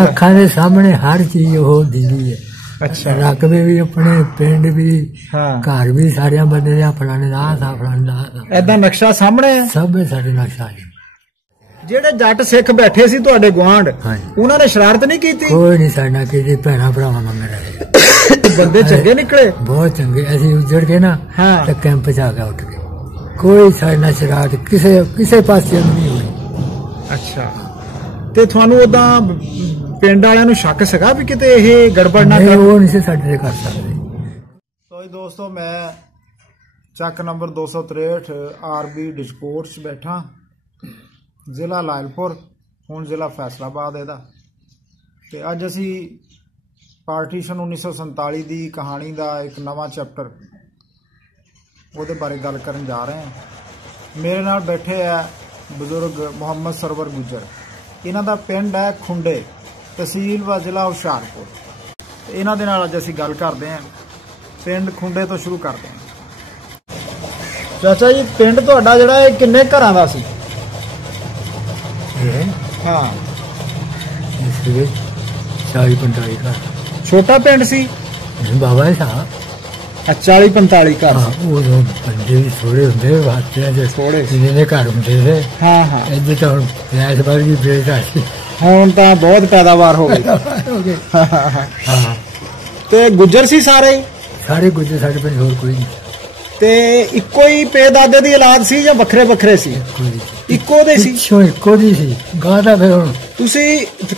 अखां दे सामने हर चीज वो दिंदी है। अच्छा रकबे भी अपने पिंड भी घर भी सारे बंदे फलाने दा था फलाने दा ऐदा नक्शा सामने है सब साडे नक्शा है। जेड़े जट सिख बैठे सी तुहाडे गुआंढ उन्होंने शरारत नहीं की? कोई नहीं साडा की भैणा भरावां मंग रहे बंदे चंगे निकले बहुत चंगे। असीं उजड़ के ना ते कैंप च आ गए उठ के कोई साडे शरारत किसे पासे नहीं हुई। अच्छा ते तुहानू उदा पिंड वालियां नू शक सीगा भी किते इह गड़बड़ ना करे? वो नहीं साडे कर सकदे। तो दोस्तों मैं चक नंबर 263 आरबी डिस्कोर्स बैठा जिला लायलपुर हुण जिला फैसलाबाद इहदा ते अज असी पार्टीशन 1947 की कहानी का एक नवा चैप्टर उहदे बारे गल करन जा रहे हैं। मेरे नाल बैठे है बजुर्ग मुहम्मद सरवर गुजर। इन्हां दा पिंड है खुंडे तहसील व जिला हुशियारपुर। इन्हां दे नाल अज असी गल करते हैं। पिंड खुंडे तो शुरू करते हैं। चाचा जी पिंड तुहाडा जिहड़ा इह किन्ने घरां दा सी? हाँ 40-45 घर। छोटा पिंड सी बाबा साहब 40-45 घर। बंदे भी थोड़े होंगे थोड़े जिन्ने घर होंगे थे। हाँ हाँ इधर तो इस बार भी बेटा हुण तां बहुत पैदावार हो गई। हाँ ते गुज्जर सी सारे गुज्जर साढ़े पिंड होर कोई नहीं। ते इक्को ही पे दादे दी औलाद सी या वखरे वखरे सी? इक्को दे सी। इक्को दी सी गां दा। फिर हुण तुसी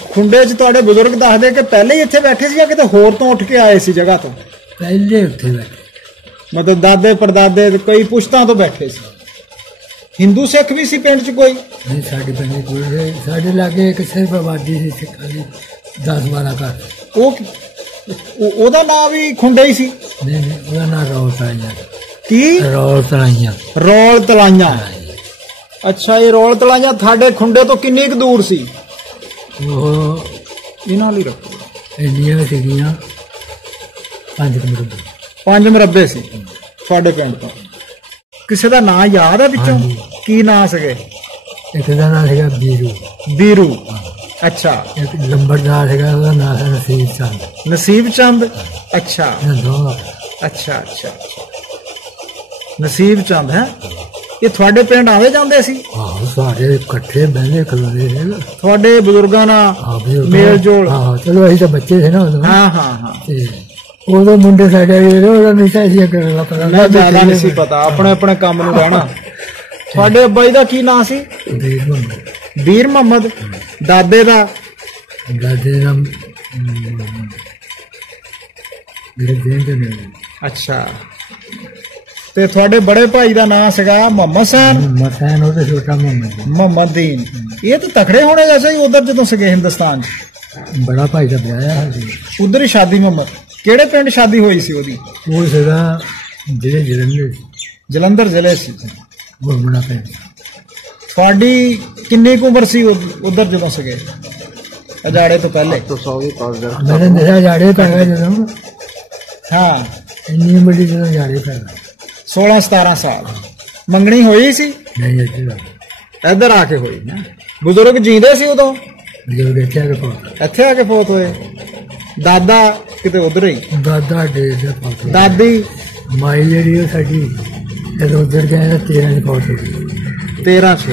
खुंडे च तुहाडे बुजुर्ग दसदे कि पहले ही इत्थे बैठे सी या किते होर तो उठ के आए सी जगह तो? पहले उत्थे बैठे मतलब दादे परदादे कोई पुश्तां तो बैठे सी। हिंदू सिख भी सी पिंड च कोई? नहीं साडे पिंड कोई साडे लागे एक सिर्फ आबादी सी सिखां दी 10-12 घर। ओदा नाम भी खुंडे ही सी? नहीं ओदा नाम रौल तलाइयां। की रौल तलाइयां। अच्छा ये रौल तलाइयां थाडे खुंडे तो किन्नी क दूर सी? इन्हां लई रखो इंडिया सीगियां 5 मरबे सी तुहाडे पिंड तो। किसी का नाम याद है पिछों? की नाम सके? एक दा नाम सीगा बीरू। अच्छा एक लंबरदार सीगा ओदा नाम है नसीब चंद। अच्छा अच्छा अच्छा नसीब चंद है। ये थोड़े पिंड आवे जांदे सी? सारे इकट्ठे बहने खलोते थोड़े बुजुर्गां नाल मेल जोल? चलो असीं तां बच्चे थे ना उदों। हाँ हाँ हाँ उदों मुंडे साडे ओदा नहीं सी करना पता मैं ज्यादा नहीं सी पता अपने अपने काम नूं रहना। थोड़े अब्बा जी दा की नाम सी? वीर मुहम्मद। दादे दा नाम अच्छा ते थोड़े बड़े भाई दा नाम सीगा मोहम्मद सैन। छोटा मोहम्मद दीन। ये तो तकड़े होने जैसे ही उधर जो सके हिंदुस्तान बड़ा भाई का ब्याह है उधर ही शादी। मोहम्मद केड़े पिंड शादी हुई सी ओदी? वो सीगा जलंधर जिले सी। बड़ा पिंड। थोड़ी किन्नी उम्र सी उधर जो सके अजाड़े तो पहले? मैंने देखा अजाड़े पै गए जो। हाँ इन्नी बड़ी जो अजाड़े पै गए 16-17 साल। मंगनी हुई सी? नहीं इधर आके हुई। बुजुर्ग जींदे सी उदों? बुजुर्ग इत्थे आके फौत होए। दादा किते उधर ही? दादा दादी माई जी साडी जदों उधर गए 13 च फौत हो गई। 13 च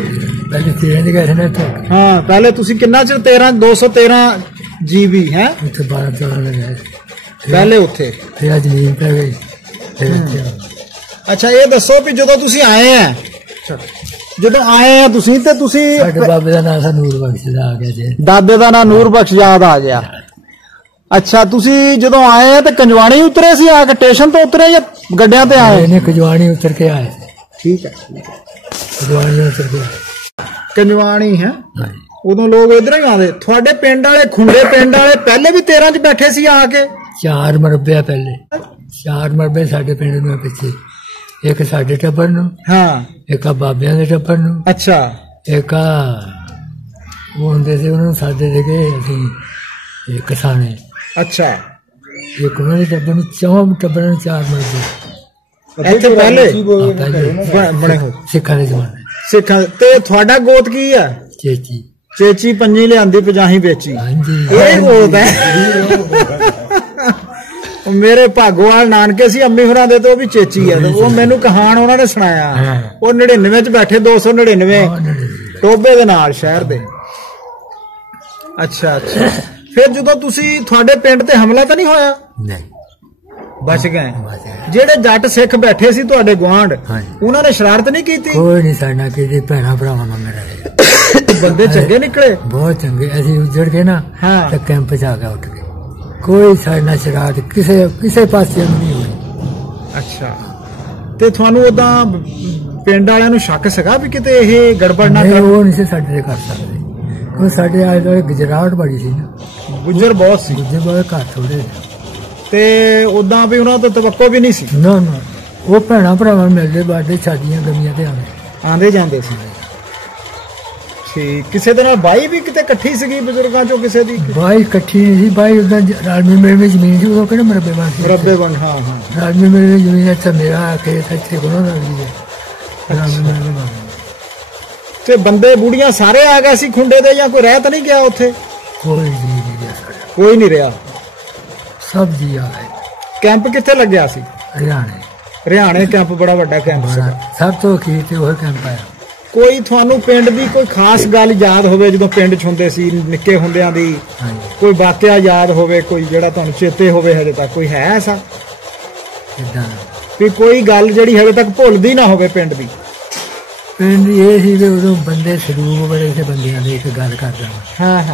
पहले 13 च गए थे ना। हाँ पहले तुसी किन्ना चਿਰ 213 जीबी है 12-14 गए पहले उत्थे। फिर जमीन पै गई। अच्छा ये दसो भी जो तुसी आए हैं ਜਦੋਂ ਆਏ ਆ ਤੁਸੀਂ ਤੇ ਤੁਸੀਂ ਸਾਡੇ ਬਾਬੇ ਦਾ ਨਾਮ ਨੂਰ ਬਖਸ਼ ਆ ਗਿਆ ਜੀ। ਦਾਦੇ ਦਾ ਨਾਮ ਨੂਰ ਬਖਸ਼ ਯਾਦ ਆ ਗਿਆ। ਅੱਛਾ ਤੁਸੀਂ ਜਦੋਂ ਆਏ ਆ ਤੇ ਕੰਜਵਾਣੀ ਉਤਰੇ ਸੀ ਆ ਕੇ ਸਟੇਸ਼ਨ ਤੋਂ ਉਤਰੇ ਜਾਂ ਗੱਡਿਆਂ ਤੇ ਆਏ? ਨਹੀਂ ਕੰਜਵਾਣੀ ਉਤਰ ਕੇ ਆਏ। ਠੀਕ ਹੈ ਕੰਜਵਾਣੀ ਉਤਰ ਕੇ ਕੰਜਵਾਣੀ ਹੈ। ਉਦੋਂ ਲੋਕ ਇਧਰ ਹੀ ਆਉਂਦੇ। ਤੁਹਾਡੇ ਪਿੰਡ ਵਾਲੇ ਖੁੰਡੇ ਪਿੰਡ ਵਾਲੇ ਪਹਿਲੇ ਵੀ 13 ਚ ਬੈਠੇ ਸੀ ਆ ਕੇ? 4 ਮਰਬੇ ਪਹਿਲੇ 4 ਮਰਬੇ ਸਾਡੇ ਪਿੰਡ ਨੂੰ ਪਿੱਛੇ। एक साडे टब्बर नूं। हाँ एक बाबियां दे टब्बर नूं। अच्छा एक वो हुंदे सी उन्हां नूं साडे दे असीं किसाने। अच्छा एक उन्हां दे टब्बर नूं 4 टब्बरां नूं 4 मरदे इत्थे पहले बने हो सिखां दे जमाने। सिखां ते तुहाडा गोत की है? चेची। चेची पंजी लियांदी 50 बेची ये बहुत है मेरे भागोवाल नानके सी अम्मी होरां दे तो भी चेची है वो मैनू कहान उन्होंने सुनाया वो 99 च बैठे 299 टोबे दे नाल शहर दे। अच्छा अच्छा फिर जो तुसी थोड़े पिंड ते हमला तो नहीं होया? नहीं बच गए। जेड़े जट सिख बैठे सी तुहाडे गुआंढ उन्होंने शरारत नहीं की? कोई नहीं साडा की भैणा भरावां नाल मेरा बंदे चंगे निकले बहुत चंगे असीं उजड़ के ना ते कैंप च आ गए उठ के कोई साडा शरारत किसे पासे नहीं हुई। अच्छा ते तुहानू उदां पिंड वालियां नू शक सीगा भी किते इह गड़बड़ ना कर? वो नहीं सी साडे ते कर सकदे क्यों साडे आले दुआले गुजराहट बड़ी सी ना गुजर बहुत सी गुजर बहुत घर थोड़े ते उदां भी उन्हां तो तवक्को भी नहीं सी ना ना वो भैणा भरावां मिलदे बाडे शादियां गमियां ते आंदे जांदे सी। ठीक किसी दे नाल बाई भी किते इकट्ठी सीगी बुजुर्गां चों किसे दी? बाई इकट्ठी नहीं सी बाई उदां रालमी मेलवी जमीन सी वो किहड़े मरबे बन हां हां रालमी मेलवी जमीन अच्छा मेरा खेत इत्थे कोना लगदी है रालमी मेलवी बन ते बंदे बूढ़ियां सारे आ गए सी खुंडे दे या कोई रह तो नहीं गया उत्थे? कोई नहीं गया कोई नहीं रहा सब जी आ गए। कैंप कित्थे लग्या सी? हरियाणे कैंप बड़ा वड्डा कैंप सी सब तो अखीर ते ओह कैंप आया। कोई थानू पिंड दी कोई खास गल याद होवे जदों पिंड च हुंदे सी निक्के हुंदियां दी कोई वाकया याद होवे कोई जेड़ा तुहानू चेते होवे हजे तक कोई है ऐसा कि कोई गल जेड़ी हजे तक भुलदी ना होवे पिंड दी? पिंड ये सी कि उदों बंदे सलूक बड़े से बंदियां दे एक गल करदा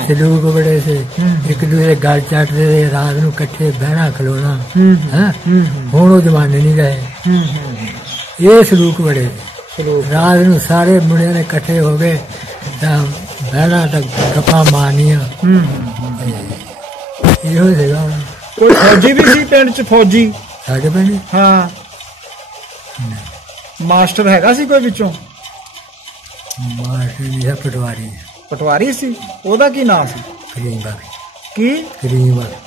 सलूक बड़े से एक दूसरे दे गल चटदे रात नू इकट्ठे बहना खलोना हुण ओह जमाने नहीं रहे ये सलूक बड़े रात नू सारे मुंडे ने इकट्ठे हो गए बहना तक गप्पा मारनिया इहो सीगा। कोई फौजी भी सी पिंड च? फौजी साडे पिंड हाँ मास्टर हैगा सी कोई विचों? मास्टर नहीं है पटवारी पटवारी सी ओदा की नाम सी? करीम बख्श की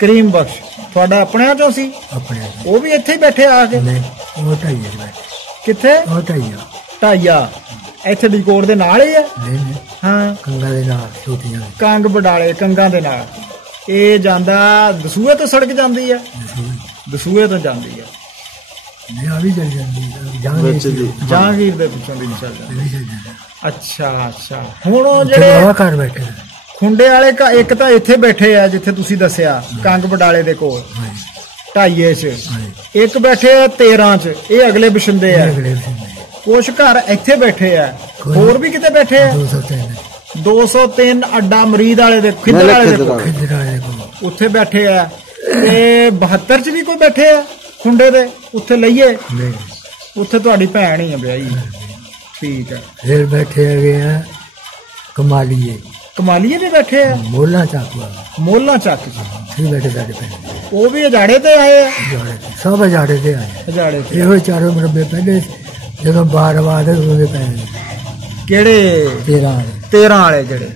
करीम बख्श थोड़ा अपने चों सी? अपने वो भी इत्थे ही बैठे आके? नहीं वो ढाइया बैठे। किथे? वो ढाइया इत्थे डिकोट दे नाल ही है? नहीं हाँ कंगा दे नाल छोटियां कंग बडाले कंगा दे नाल ये जांदा दसूए तो सड़क जांदी है? दसूए तो जांदी है जहांगीर दे पिछों दी चल जांदी। अच्छा अच्छा हुण जेड़े घर बैठे खुंडे वाले का एक तो इत्थे बैठे है जिथे तुसी दसिया कंग बडाले दे कोल ढाइये च एक बैठे है 13 च ये अगले बशिंदे है कुछ घर इत्थे बैठे है होर भी किते बैठे है 203 अड्डा मरीद वाले दे खिंदर वाले दे उत्थे बैठे है ते 72 च भी कोई बैठे है खुंडे दे उत्थे लईए उत्थे तुहाडी भैन ही है ब्याही? ठीक है फिर बैठे है कमालिए भी बैठे है मोला चक बैठे साडे पिंड वो भी अजाड़े ते आए हैं सब अजाड़े ते आए यो चारों मरबे पहले जदों बार उहदे पै किहड़े 13 वाले जेड़े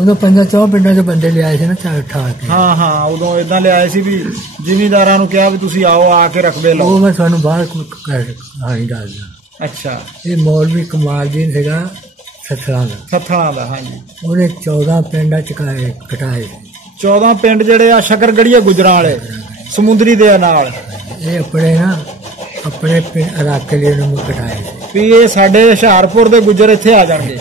उदों 5-4 पिंडां चों बंदे लिआए सी ना ठा के हाँ हाँ उदों इदां लिआए सी भी जिमींदारां नूं कहा भी तुसीं आओ आके रकबे लाओ वो मैं तुहानूं बाहर कहानी दसदा। अच्छा ये मौलवी कमालदीन सीगा सत्थलां दा हाँ जी उन्हें 14 पिंड कटाए 14 पिंड जेड़े आ शकरगढ़िया गुजरां वाले समुंदरी दे नाल ये अपने ना अपने इलाके लिए कटाए भी ये साडे हुशियारपुर दे गुजर इत्थे आ जाणगे।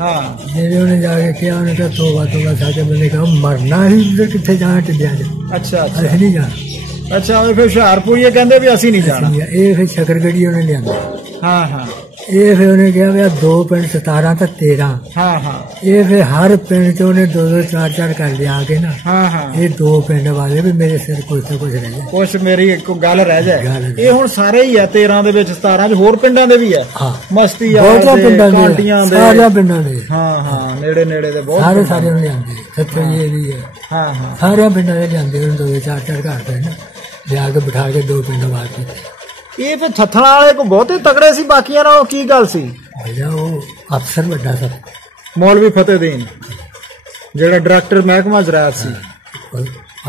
हाँ जेड़े उन्हें जाके कहा उन्हें कहा तोबा साडे बंदे कहा मरना ही उधर कित्थे जाना टिड्डियां च? अच्छा असीं नहीं जाना। अच्छा फिर हुशियारपुर ये कहंदे भी असीं नहीं जाना ये फिर शकरगढ़ी उन्हें लिआंदा। हाँ हाँ ये फिर उन्हें कहा भी 2 पिंड 17 ते 13 हाँ हाँ ये फिर हर पिंड च उन्हें 2-2 4-4 कर लिया आके ना हाँ हाँ ये 2 पिंड वाले भी मेरे सिर कुछ तो कुछ रह जाए कुछ मेरी एक गल रह जाए ये हुण सारे ही है 13 दे विच 17 च होर पिंडां दे भी है मस्ती कांटियां दे सारे पिंडां दे हाँ हाँ नेड़े नेड़े दे बहुत सारे नूं लिआंदे सच्चे ये भी है हाँ हाँ सारे पिंडां दे लिआंदे 2-2 4-4 घर पे ना लिआ के बिठा के 2 पिंड वाले ये फिर थथड़ा वाले को बहुत ही तगड़े सी बाकियां नालों की गल सी? भैया वो अफसर बड़ा सा मौलवी फतेहदीन जेड़ा डायरेक्टर महकमा ज़राअत सी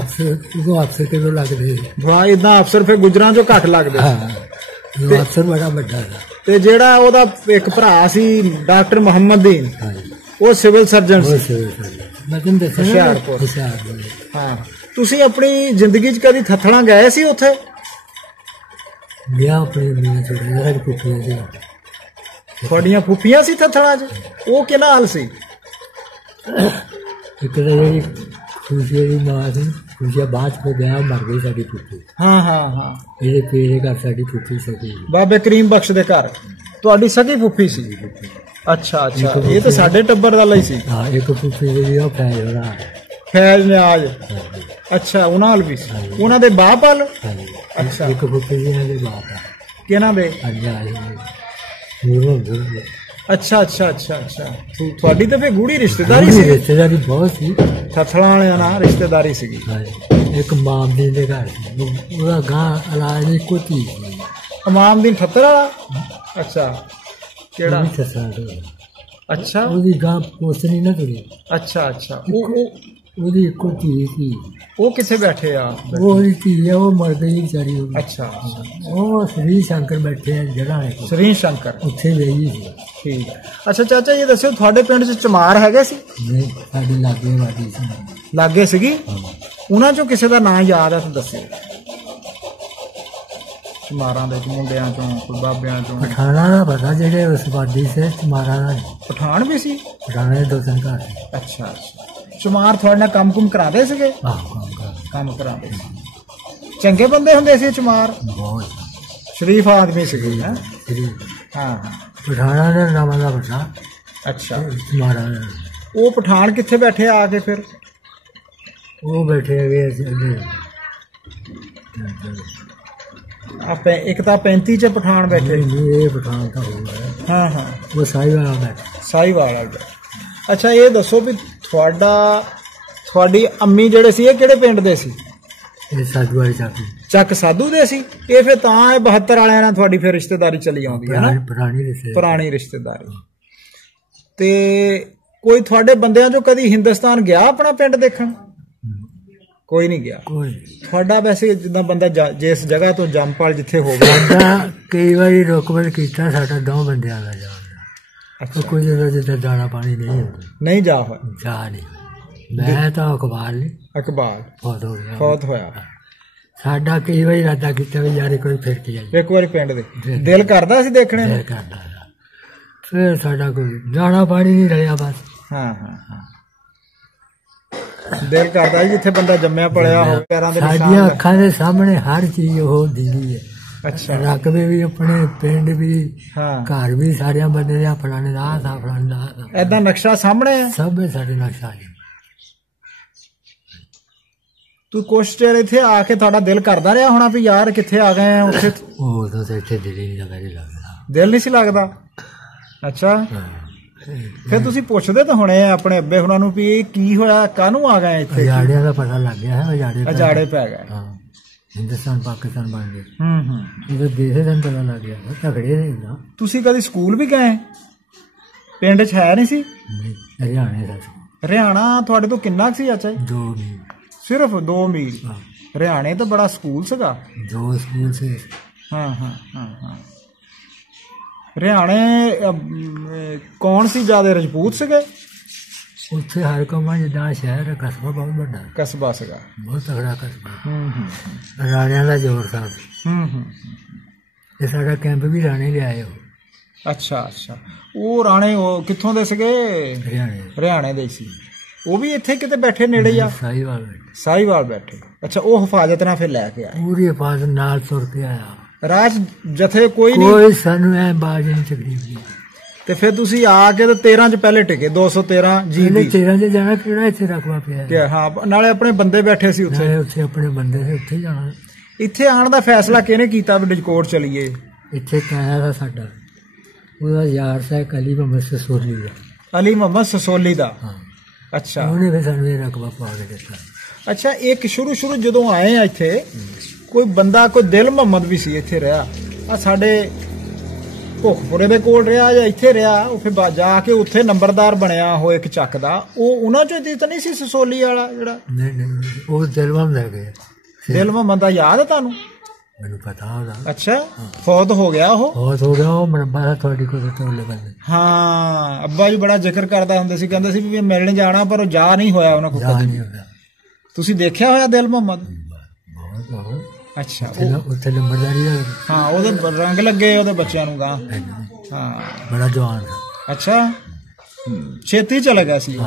अफसर के तो लगदे वाह इदां अफसर फिर गुजरां चों घट लगदे अफसर बड़ा बड़ा सा ते जेड़ा ओदा एक भरा सी डॉक्टर मुहम्मद दीन ਉਹ ਸਿਵਲ ਸਰਜਨ ਸੀ। ਮੈਂ ਤੁਹਾਨੂੰ ਦੱਸਿਆ ਹੁਸ਼ਿਆਰਪੁਰ। ਹੁਸ਼ਿਆਰਪੁਰ। ਹਾਂ, ਤੁਸੀਂ ਆਪਣੀ ਜ਼ਿੰਦਗੀ 'ਚ ਕਦੀ ਥੱਥੜਾਂ ਗਏ ਸੀ ਉੱਥੇ? ਗਿਆ ਆਪਣੇ ਮੀਆਂ ਛੋੜੇ ਸਾਡੀ ਕੁੱਕੀਆਂ ਸੀ। ਤੁਹਾਡੀਆਂ ਫੁੱਫੀਆਂ ਸੀ ਥੱਥੜਾਂ 'ਚ? ਉਹ ਕਿਹਨਾਂ ਹਾਲ ਸੀ? ਇੱਕ ਤਾਂ ਜਿਹੜੀ ਖੁਸ਼ੀ ਦੀ ਮਾਂ ਸੀ, ਖੁਸ਼ੀਆ ਬਾਅਦ ਚ ਵਿਆਹ ਮਰ ਗਈ ਸਾਡੀ ਫੁੱਫੀ। ਹਾਂ ਹਾਂ ਹਾਂ, ਇਹਦੇ ਪੇਰੇ ਘਰ ਸਾਡੀ ਫੁੱਫੀ ਸਕੀ ਬਾਬੇ ਕਰੀਮ ਬਖਸ਼ ਦੇ ਘਰ ਤੁਹਾਡੀ ਸਗੀ ਫੁੱਫੀ ਸੀ? ਅੱਛਾ ਅੱਛਾ, ਇਹ ਤਾਂ ਸਾਡੇ ਟੱਬਰ ਦਾ ਹੀ ਸੀ। ਹਾਂ, ਇੱਕ ਫੁੱਫੀ ਜਿਹੜੀ ਉਹ ਫੈਜ ਹੋਣਾ ਫੈਜ ਨਿਆਜ। ਅੱਛਾ, ਉਹਨਾਂ ਹਾਲ ਵੀ ਸੀ? ਉਹਨਾਂ ਦੇ ਬਾਪ ਹਾਲ? ਅੱਛਾ, ਇੱਕ ਫੁੱਫੀ ਜੀ ਦੇ ਬਾਪ ਆ। ਕਿਹਨਾਂ ਦੇ? ਅੱਛਾ ਅੱਛਾ ਅੱਛਾ ਅੱਛਾ, ਤੁਹਾਡੀ ਤਾਂ ਫੇਰ ਗੂੜੀ ਰਿਸ਼ਤੇਦਾਰੀ ਸੀ? ਰਿਸ਼ਤੇਦਾਰੀ ਬਹੁਤ ਸੀ, ਥੱਥੜਾਂ ਵਾਲਿਆਂ ਨਾਲ ਰਿਸ਼ਤੇਦਾਰੀ ਸੀਗੀ। ਇੱਕ ਮਾਮਦੀਨ ਦੇ ਘਰ ਉਹਦਾ ਗਾਂ ਇਲਾਜ ਦੀ ਕੋਤੀ ਇਮਾਮਦੀਨ ਠੱਤਰ ਵਾਲਾ? ਅੱਛਾ, ਕਿਹੜਾ? ਅੱਛਾ, ਉਹਦੀ ਗਾਂ ਪੋਸਣੀ ਨਾ ਤੁਰੀ। ਅੱਛਾ ਅੱਛਾ, ਉਹਦੀ ਇੱਕੋ ਧੀ ਸੀ। ਉਹ ਕਿੱਥੇ ਬੈਠੇ ਆ? ਉਹਦੀ ਧੀ ਆ, ਉਹ ਮਰ ਗਈ ਵਿਚਾਰੀ। ਅੱਛਾ, ਉਹ ਸ੍ਰੀ ਸ਼ੰਕਰ ਬੈਠੇ ਆ ਜਗ੍ਹਾ ਹੈ, ਸ੍ਰੀ ਸ਼ੰਕਰ, ਉੱਥੇ ਗਈ ਸੀ। ਠੀਕ। ਅੱਛਾ ਚਾਚਾ, ਇਹ ਦੱਸਿਓ ਤੁਹਾਡੇ ਪਿੰਡ 'ਚ ਚਮਾਰ ਹੈਗੇ ਸੀ? ਨਹੀਂ, ਸਾਡੇ ਲਾਗੇ ਵਾਦੀ ਸੀ। ਲਾਗੇ ਸੀਗੀ? ਉਹਨਾਂ 'ਚੋਂ ਕਿਸੇ ਦਾ ਨਾਂ ਯਾਦ ਆ ਤਾਂ ਦੱਸਿਓ। ਚਮਾਰਾਂ ਦੇ ਮੁੰਡਿਆਂ 'ਚੋਂ, ਕੋਈ ਬਾਬਿਆਂ 'ਚੋਂ? ਪਠਾਣਾ ਦਾ ਪਤਾ, ਜਿਹੜੇ ਉਸ ਵਾਦੀ ਸੇ ਚਮਾਰਾਂ ਦਾ। ਪਠਾਨ ਵੀ ਸੀ? ਪਠਾਣੇ ਦੇ 2-3 ਘਰ। ਅੱਛਾ ਅੱਛਾ, ਚਮਾਰ ਤੁਹਾਡੇ ਨਾਲ ਕੰਮ ਕਰਾਉਂਦੇ ਸੀਗੇ? ਕੰਮ ਕਰਾਉਂਦੇ ਸੀ। ਚੰਗੇ ਬੰਦੇ ਹੁੰਦੇ ਸੀ ਚਮਾਰ? ਬਹੁਤ ਸ਼ਰੀਫ ਆਦਮੀ ਸੀਗੇ। ਹਾਂ ਹਾਂ, ਪਠਾਣਾ ਦਾ ਨਾਮ ਦਾ ਪਤਾ। ਅੱਛਾ, ਚਮਾਰਾਂ ਦਾ। ਉਹ ਪਠਾਨ ਕਿੱਥੇ ਬੈਠੇ ਆ ਕੇ ਫਿਰ? ਉਹ ਬੈਠੇ ਹੈਗੇ ਇੱਕ ਤਾਂ 35 'ਚ ਪਠਾਨ ਬੈਠੇ। ਇਹ ਪਠਾਨ ਤਾਂ ਹੋਊਗਾ। ਹਾਂ ਹਾਂ, ਉਹ ਸਾਹੀਵਾਲ ਬੈਠਾ। ਸਾਹੀਵਾਲ। ਅੱਛਾ, ਇਹ ਦੱਸੋ ਵੀ ਤੁਹਾਡੀ ਅੰਮੀ ਜਿਹੜੇ ਸੀ, ਇਹ ਕਿਹੜੇ ਪਿੰਡ ਦੇ ਸੀ? ਇਹ ਸਾਧੂ ਵਾਲੀ ਚੱਕ ਸਾਧੂ ਦੇ ਸੀ। ਇਹ ਫਿਰ ਤਾਂ ਇਹ 72 ਵਾਲਿਆਂ ਨਾਲ ਤੁਹਾਡੀ ਫਿਰ ਰਿਸ਼ਤੇਦਾਰੀ ਚਲੀ ਆਉਂਦੀ ਹੈ ਨਾ? ਪੁਰਾਣੀ ਰਿਸ਼ਤੇਦਾਰੀ। ਤੇ ਕੋਈ ਤੁਹਾਡੇ ਬੰਦਿਆਂ ਚੋਂ ਕਦੀ ਹਿੰਦੁਸਤਾਨ ਗਿਆ ਆਪਣਾ ਪਿੰਡ ਦੇਖਣ? ਕੋਈ ਨਹੀਂ ਗਿਆ। ਤੁਹਾਡਾ ਵੈਸੇ ਜਿੱਦਾਂ ਬੰਦਾ ਜਿਸ ਜਗ੍ਹਾ ਤੋਂ ਜੰਮਪਲ ਜਿੱਥੇ ਹੋਵੇ, ਕਈ ਵਾਰੀ ਰੁਕਵਰ ਕੀਤਾ ਸਾਡਾ 2 ਬੰਦਿਆਂ ਦਾ ਜਾਣ। ਕੋਈ ਜਿੱਦਾਂ ਦਾਣਾ ਪਾਣੀ ਨਹੀਂ ਜਾ ਨਹੀਂ। ਮੈਂ ਤਾਂ ਅਖਬਾਰ ਫੌਤ ਹੋਇਆ। ਸਾਡਾ ਕਈ ਵਾਰੀ ਇਰਾਦਾ ਕੀਤਾ ਵੀ ਯਾਰ ਕੋਈ ਫਿਰ ਕੇ ਜਾਈਏ, ਇੱਕ ਵਾਰੀ ਪਿੰਡ ਦੇ। ਦਿਲ ਕਰਦਾ ਸੀ ਦੇਖਣੇ ਨੂੰ? ਫਿਰ ਸਾਡਾ ਕੋਈ ਦਾਣਾ ਪਾਣੀ ਨਹੀਂ ਰਿਹਾ ਬਸ। ਹਾਂ ਹਾਂ ਹਾਂ, ਦਿਲ ਕਰਦਾ ਜਿੱਥੇ ਬੰਦਾ ਜੰਮਿਆ ਪਲਿਆ ਹੋਵੇ, ਪੈਰਾਂ ਦੇ ਨਿਸ਼ਾਨ। ਸਾਡੀਆਂ ਅੱਖਾਂ ਦੇ ਸਾਹਮਣੇ ਹਰ ਚੀਜ਼ ਉਹ ਦਿਖਦੀ ਹੈ। ਅੱਛਾ, ਰਕਬੇ ਵੀ, ਆਪਣੇ ਪਿੰਡ ਵੀ, ਘਰ ਵੀ, ਸਾਰਿਆਂ ਬੰਦੇ ਦੇ ਫਲਾਣੇ ਦਾ ਫਲਾਣੇ ਦਾ। ਏਦਾਂ ਨਕਸ਼ਾ ਸਾਹਮਣੇ ਹੈ ਸਭ ਸਾਡੇ ਨਕਸ਼ਾ। ਤੂੰ ਕੁਛ ਚਿਰ ਇੱਥੇ ਆ ਕੇ ਤੁਹਾਡਾ ਦਿਲ ਕਰਦਾ ਰਿਹਾ ਹੋਣਾ ਵੀ ਯਾਰ ਕਿੱਥੇ ਆ ਗਏ ਆ ਉੱਥੇ? ਉਦੋਂ ਤਾਂ ਇੱਥੇ ਦਿਲ ਹੀ ਨਹੀਂ ਲੱਗਦਾ। ਦਿਲ ਨਹੀਂ ਸੀ ਲੱਗਦਾ? ਅੱਛਾ, ਫਿਰ ਤੁਸੀਂ ਪੁੱਛਦੇ ਤਾਂ ਹੋਣੇ ਆ ਆਪਣੇ ਅੱਬੇ ਹੁਣਾਂ ਨੂੰ ਵੀ ਇਹ ਕੀ ਹੋਇਆ, ਕਾਹਨੂੰ ਆ ਗਏ ਇੱਥੇ? ਅਜਾੜਿਆਂ ਦਾ ਪਤਾ ਲੱਗ ਗਿਆ ਹੈ। ਅਜਾੜੇ ਪੈ ਗਏ। ਹਿੰਦੁਸਤਾਨ ਪਾਕਿਸਤਾਨ ਬਣ ਗਏ। ਇਹ ਦੇਸੇ ਦਾ ਪਤਾ ਲੱਗ ਗਿਆ, ਝਗੜੇ ਨੇ। ਤੁਸੀਂ ਕਦੀ ਸਕੂਲ ਵੀ ਗਏ? ਪਿੰਡ 'ਚ ਹੈ ਨਹੀਂ ਸੀ? ਹਰਿਆਣੇ ਦਾ। ਹਰਿਆਣਾ ਤੁਹਾਡੇ ਤੋਂ ਕਿੰਨਾ ਸੀ ਚਾਚਾ? 2 ਮੀਲ। ਸਿਰਫ 2 ਮੀਲ? ਹਰਿਆਣੇ ਤਾਂ ਬੜਾ ਸਕੂਲ ਸੀਗਾ। 2 ਸਕੂਲ ਸੀ। ਹਾਂ ਹਾਂ ਹਾਂ ਹਾਂ। ਹਰਿਆਣੇ ਕੌਣ ਸੀ ਜ਼ਿਆਦਾ, ਰਜਪੂਤ ਸੀਗੇ? ਉੱਥੇ ਹਰ ਕਮਾ ਜਿੱਦਾਂ ਸ਼ਹਿਰ, ਕਸਬਾ ਬਹੁਤ ਵੱਡਾ ਕਸਬਾ ਸੀਗਾ, ਬਹੁਤ ਤਗੜਾ ਕਸਬਾ। ਰਾਣਿਆਂ ਦਾ ਜ਼ੋਰ ਸਾਹਿਬ। ਤੇ ਸਾਡਾ ਕੈਂਪ ਵੀ ਰਾਣੇ ਲਿਆਏ ਹੋ। ਅੱਛਾ ਅੱਛਾ, ਉਹ ਰਾਣੇ ਉਹ ਕਿੱਥੋਂ ਦੇ ਸੀਗੇ? ਹਰਿਆਣੇ ਦੇ ਸੀ। ਉਹ ਵੀ ਇੱਥੇ ਕਿਤੇ ਬੈਠੇ ਨੇੜੇ ਹੀ ਆ? ਸਾਹੀਵਾਲ ਬੈਠੇ। ਅੱਛਾ, ਉਹ ਹਿਫਾਜ਼ਤ ਨਾਲ ਫਿਰ ਲੈ ਕੇ ਆਏ? ਪੂਰੀ ਹਿਫਾਜ਼ਤ ਨਾਲ ਤੁਰ ਕੇ ਆਇਆ। ਰਾਜ ਜਥੇ ਕੋਈ ਸਾਨੂੰ ਐ ਬਾਜ ਨਹੀਂ ਤਕਲੀਫ ਨਹੀਂ। ਤੇ ਫਿਰ ਤੁਸੀਂ ਆ ਕੇ 13 'ਚ ਪਹਿਲੇ ਟਿਕੇ? 213 ਜੀ? 13 'ਚ ਜਾਣਾ, ਕਿਹੜਾ ਇੱਥੇ ਰਕਬਾ ਪਿਆ? ਹਾਂ, ਨਾਲੇ ਆਪਣੇ ਬੰਦੇ ਬੈਠੇ ਸੀ ਉੱਥੇ। ਉੱਥੇ ਆਪਣੇ ਬੰਦੇ ਸੀ, ਉੱਥੇ ਜਾਣਾ। ਇੱਥੇ ਆਉਣ ਦਾ ਫੈਸਲਾ ਕਿਹਨੇ ਕੀਤਾ ਵੀ ਡਿਜਕੋਟ ਚਲੀਏ? ਇੱਥੇ ਕਾਇਆ ਦਾ ਸਾਡਾ, ਉਹਦਾ ਯਾਰ ਸਾਹਿਬ ਅਲੀ ਮੁਹੰਮਦ ਸਸੋਲੀ ਦਾ। ਅਲੀ ਮੁਹੰਮਦ ਸਸੋਲੀ ਦਾ? ਅੱਛਾ, ਉਹਨੇ ਫਿਰ ਸਾਨੂੰ ਇਹ ਰਕਬਾ ਪਾ ਕੇ ਦਿੱਤਾ। ਅੱਛਾ, ਇੱਕ ਸ਼ੁਰੂ ਜਦੋਂ ਆਏ ਆ ਇੱਥੇ, ਕੋਈ ਬੰਦਾ, ਕੋਈ ਦਿਲ ਮੁਹੰਮਦ ਵੀ ਸੀ ਇੱਥੇ ਰਿਹਾ? ਆ ਸਾਡੇ ਭੁੱਖਪੁਰੇ ਦੇ ਕੋਲ ਰਿਹਾ ਜਾਂ ਇੱਥੇ ਰਿਹਾ? ਉਹ ਫਿਰ ਜਾ ਕੇ ਉੱਥੇ ਨੰਬਰਦਾਰ ਬਣਿਆ ਹੋ ਇੱਕ ਚੱਕ ਦਾ। ਉਹ ਉਹਨਾਂ ਚੋਂ ਤਾਂ ਨਹੀਂ ਸੀ ਸਸੋਲੀ ਵਾਲਾ ਜਿਹੜਾ? ਨਹੀਂ, ਉਹ ਦਿਲ ਮੁਹੰਮਦ ਹੈ। ਦਿਲ ਮੁਹੰਮਦ ਦਾ ਯਾਦ ਹੈ ਤੁਹਾਨੂੰ? ਮੈਨੂੰ ਪਤਾ ਉਹਦਾ। ਅੱਛਾ, ਫੌਤ ਹੋ ਗਿਆ ਉਹ? ਬਹੁਤ ਹੋ ਗਿਆ, ਉਹ ਮਰਬਾ ਦਾ ਤੁਹਾਡੀ ਕੋਲ ਤੋਲੇ ਬੰਦੇ। ਹਾਂ, ਅੱਬਾ ਜੀ ਬੜਾ ਜ਼ਿਕਰ ਕਰਦਾ ਹੁੰਦੇ ਸੀ, ਕਹਿੰਦੇ ਸੀ ਵੀ ਮਿਲਣ ਜਾਣਾ, ਪਰ ਉਹ ਜਾ ਨਹੀਂ ਹੋਇਆ ਉਹਨਾਂ ਕੋਲ ਕਦੇ। ਤੁਸੀਂ ਦੇਖਿਆ ਹੋਇਆ ਦਿਲ ਮੁਹੰਮਦ? ਬਹੁਤ। ਅੱਛਾ, ਉੱਥੇ ਲੰਬਰਦਾਰੀ। ਹਾਂ, ਉਹਦੇ ਰੰਗ ਲੱਗੇ ਉਹਦੇ ਬੱਚਿਆਂ ਨੂੰ ਗਾਂ। ਹਾਂ, ਬੜਾ ਜਵਾਨ। ਅੱਛਾ, ਛੇਤੀ ਚਲਾ ਗਿਆ ਸੀ।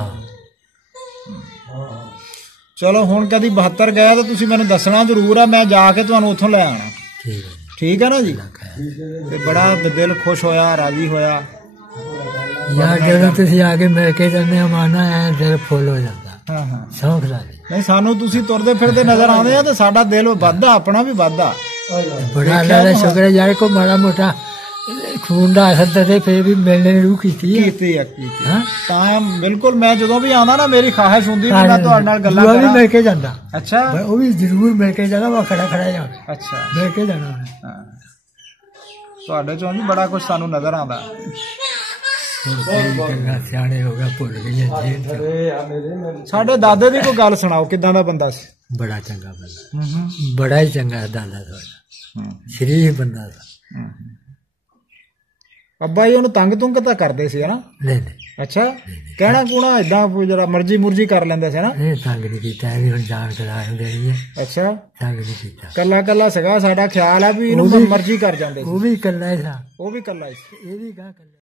ਚਲੋ ਹੁਣ ਕਦੀ 72 ਗਿਆ ਤਾਂ ਤੁਸੀਂ ਮੈਨੂੰ ਦੱਸਣਾ ਜ਼ਰੂਰ ਆ, ਮੈਂ ਜਾ ਕੇ ਤੁਹਾਨੂੰ ਉੱਥੋਂ ਲੈ ਆਉਣਾ। ਠੀਕ ਹੈ ਨਾ ਜੀ? ਤੇ ਬੜਾ ਦਿਲ ਖੁਸ਼ ਹੋਇਆ, ਰਾਜੀ ਹੋਇਆ ਯਾਰ। ਜਦੋਂ ਤੁਸੀਂ ਆ ਕੇ ਮਿਲ ਕੇ ਜਾਂਦੇ ਹੋ ਮਾਨਾ ਐ ਦਿਲ ਫੁੱਲ ਹੋ ਜਾਂਦਾ। ਹਾਂ ਹਾਂ, ਸ਼ੌਕ ਨਾਲ। ਨਹੀਂ, ਸਾਨੂੰ ਤੁਸੀਂ ਤੁਰਦੇ ਫਿਰਦੇ ਨਜ਼ਰ ਆਉਂਦੇ ਆ ਤੇ ਸਾਡਾ ਦਿਲ ਵੱਧਦਾ, ਆਪਣਾ ਵੀ ਵੱਧਦਾ। ਬੜਾ ਅੱਲਾ ਦਾ ਸ਼ੁਕਰ ਹੈ ਯਾਰ, ਕੋ ਮਾੜਾ ਮੋਟਾ ਖੂਨ ਦਾ ਅਸਰ ਤੇ ਫੇਰ ਵੀ ਮਿਲਣੇ ਦੀ ਰੂਹ ਕੀਤੀ ਆ। ਤਾਂ ਬਿਲਕੁਲ, ਮੈਂ ਜਦੋਂ ਵੀ ਆਉਂਦਾ ਨਾ ਮੇਰੀ ਖਾਹਿਸ਼ ਹੁੰਦੀ ਮੈਂ ਤੁਹਾਡੇ ਨਾਲ ਗੱਲਾਂ ਕਰਾਂ। ਵੀ ਮਿਲ ਕੇ ਜਾਂਦਾ। ਅੱਛਾ, ਉਹ ਵੀ ਜ਼ਰੂਰ ਮਿਲ ਕੇ ਜਾਣਾ, ਵਾ ਖੜਾ ਜਾਣਾ। ਅੱਛਾ, ਮਿਲ ਕੇ ਜਾਣਾ। ਤੁਹਾਡੇ ਚੋਂ ਵੀ ਬੜਾ ਕੁਝ ਸਾਨੂੰ ਨਜ਼ਰ ਆਉਂਦਾ। ਸਿਆਣੇ ਹੋ ਗਿਆ, ਭੁੱਲ ਗਏ। ਸਾਡੇ ਦਾਦੇ ਦੀ ਕੋਈ ਗੱਲ ਸੁਣਾਓ, ਕਿੱਦਾਂ ਦਾ ਬੰਦਾ ਸੀ? ਬੜਾ ਚੰਗਾ ਬੰਦਾ, ਬੜਾ ਹੀ ਚੰਗਾ ਦਾਦਾ ਤੁਹਾਡਾ, ਸ਼ਰੀਫ ਬੰਦਾ ਸੀ। ਅੱਬਾ ਜੀ ਉਹਨੂੰ ਤੰਗ ਤੁੰਗ ਤਾਂ ਕਰਦੇ ਸੀ ਹਨਾ? ਨਹੀਂ ਨਹੀਂ। ਅੱਛਾ, ਕਹਿਣਾ ਕੂਣਾ ਏਦਾਂ ਜਰਾ ਮਰਜੀ ਮੁਰਜੀ ਕਰ ਲੈਂਦੇ ਸੀ ਹਨਾ? ਨਹੀਂ, ਤੰਗ ਨਹੀਂ ਕੀਤਾ। ਇਹ ਵੀ ਹੁਣ ਜਾਣ ਕਰਾ ਦੇਣੀ ਹੈ। ਅੱਛਾ, ਤੰਗ ਨਹੀਂ ਕੀਤਾ। ਕੱਲਾ ਕੱਲਾ ਸੀਗਾ, ਸਾਡਾ ਖਿਆਲ ਆ ਵੀ ਇਹਨੂੰ ਮਰਜੀ ਕਰ ਜਾਂਦੇ ਸੀ। ਉਹ ਵੀ ਕੱਲਾ ਹੀ ਸੀ, ਉਹ ਵੀ ਕੱਲਾ ਹੀ ਸੀ। ਇਹ ਵੀ ਗਾ ਕੱਲਾ।